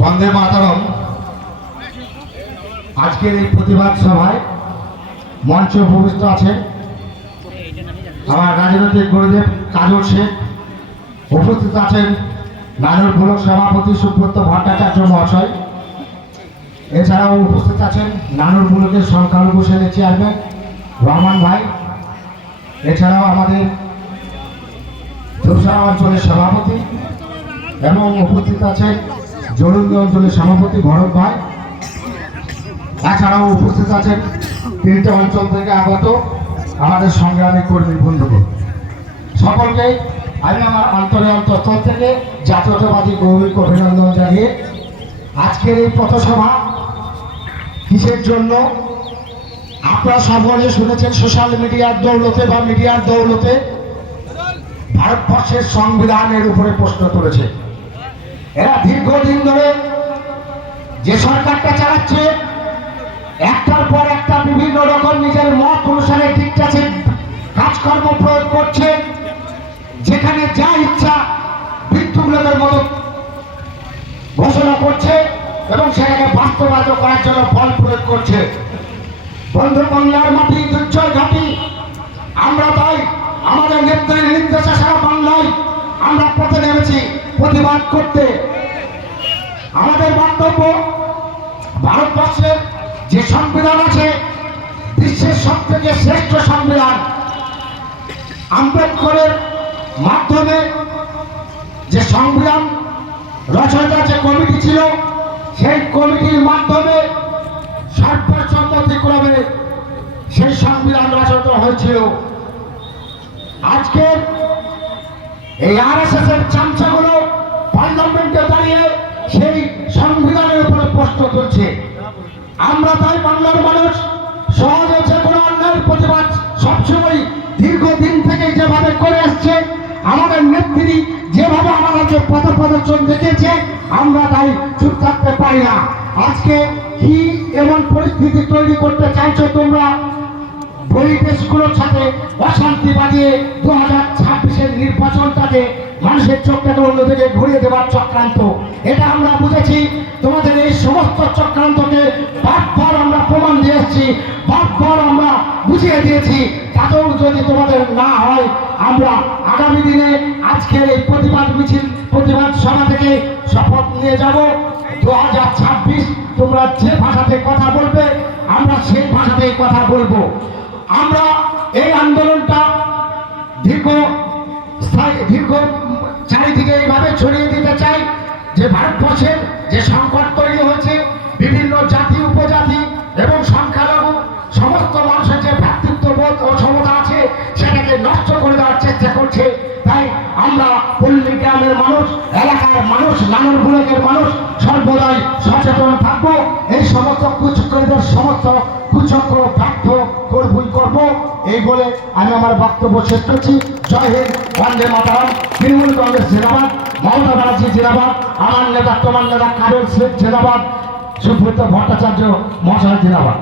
বন্দে মাতরম। আজকের এই প্রতিবাদ সভায় মঞ্চে উপবিষ্ট আছেন আমার রাজনৈতিক গুরুদেব কাজল শেখ, উপস্থিত আছেন নানুর ব্লক সভাপতি সুব্রত ভট্টাচার্য মহাশয়, এছাড়াও উপস্থিত আছেন নানুর ব্লকের সংখ্যালঘু সেলের চেয়ারম্যান রহমান ভাই, এছাড়াও আমাদের ধূপসারা অঞ্চলের সভাপতি এবং উপস্থিত আছেন জরুরি অঞ্চলের সভাপতি ভরত ভাই, এছাড়াও উপস্থিত আছেন তিনটে অঞ্চল থেকে আগত আমাদের সংগ্রামী কর্মী বন্ধুগণ। সকলকে আমি আমার অন্তঃস্থল থেকে জাতীয়তাবাদী গৌরীক অভিনন্দন জানিয়ে আজকের এই পথসভা কিসের জন্য আপনারা সকলে শুনেছেন, সোশ্যাল মিডিয়ার দৌলতে বা মিডিয়ার দৌলতে ভারতবর্ষের সংবিধানের উপরে প্রশ্ন তুলেছে। এরা দীর্ঘদিন ধরে যে সরকারটা চালাচ্ছে একটার পর একটা বিভিন্ন রকম নিজের মত অনুসারে ডিক্টেশন কাজকর্ম প্রয়োগ করছে, যেখানে যা ইচ্ছা বিদ্যুৎগুলোর মতো ঘোষণা করছে এবং সেটাকে বাস্তবায়িত করার জন্য বল প্রয়োগ করছে। বন্ধু, বাংলার মাটি দুর্জয় ঘাটি, আমরা তাই আমাদের নেত্রীর নির্দেশে সারা বাংলায় আমরা পথে নেমেছি প্রতিবাদ করতে। আমাদের বক্তব্য, ভারতবর্ষের যে সংবিধান আছে বিশ্বের সব থেকে শ্রেষ্ঠ সংবিধান, আম্বেদকরের মাধ্যমে যে সংবিধান রচনার যে কমিটি ছিল সেই কমিটির মাধ্যমে সর্বসম্মতিক্রমে সেই সংবিধান রচনা হয়েছিল। আজকে এই আরএসএস এর চামচাগুলো পার্লামেন্টে দাঁড়িয়ে সেই সংবিধানের উপরে প্রশ্ন তুলছে। আমরা তাই বাংলার মানুষ সহজে যে কোনো অন্যায়ের প্রতিবাদ সবসময় দীর্ঘদিন থেকে যেভাবে করে আসছে, আমাদের নেত্রী যেভাবে আমাদেরকে পথপ্রদর্শন দেখেছে, আমরা তাই চুপ থাকতে পারি না। আজকে কি এমন পরিস্থিতি তৈরি করতে চাইছো তোমরা বই দেশগুলোর সাথে অশান্তি বাজিয়ে 2026-এর নির্বাচনটাকে মানুষের চোখটাকে অন্যদিকে ঘুরিয়ে দেওয়ার চক্রান্ত, এটা আমরা বুঝেছি। তোমাদের এই সমস্ত চক্রান্তকে বারবার আমরা প্রমাণ দিয়ে এসেছি, বারবার আমরা বুঝিয়ে দিয়েছি। তাতেও যদি তোমাদের না হয়, আমরা আগামী দিনে আজকের এই প্রতিবাদ মিছিল প্রতিবাদ সভা থেকে শপথ নিয়ে যাব 2026 তোমরা যে ভাষাতে কথা বলবে আমরা সেই ভাষাতেই কথা বলবো। আমরা এই আন্দোলনটা দীর্ঘ চারিদিকে এইভাবে ছড়িয়ে দিতে চাই যে ভারতবর্ষের যে সংকট তৈরি হয়েছে, বিভিন্ন জাতি উপজাতি এবং সংখ্যালঘু সমস্ত মানুষের যে ভ্রাতৃত্ববোধ ও সমতা আছে সেটাকে নষ্ট করে দেওয়ার চেষ্টা করছে। তাই আমরা পল্লী গ্রামের মানুষ, এলাকার মানুষ, নানুর ব্লকের মানুষ সর্বদাই সচেতন থাকবো। এই সমস্ত কুচক্রীদের সমস্ত কুচক্র ব্যর্থ করবো এই বলে আমি আমার বক্তব্য শেষ করছি। জয় হিন্দ, বন্দে মাতরম। তৃণমূল কংগ্রেস জিন্দাবাদ, মমতা ব্যানার্জি জিন্দাবাদ, আমার নেতা তোমার নেতা কাজল শেখ জিন্দাবাদ, সুব্রত ভট্টাচার্য মহাশয় জিন্দাবাদ।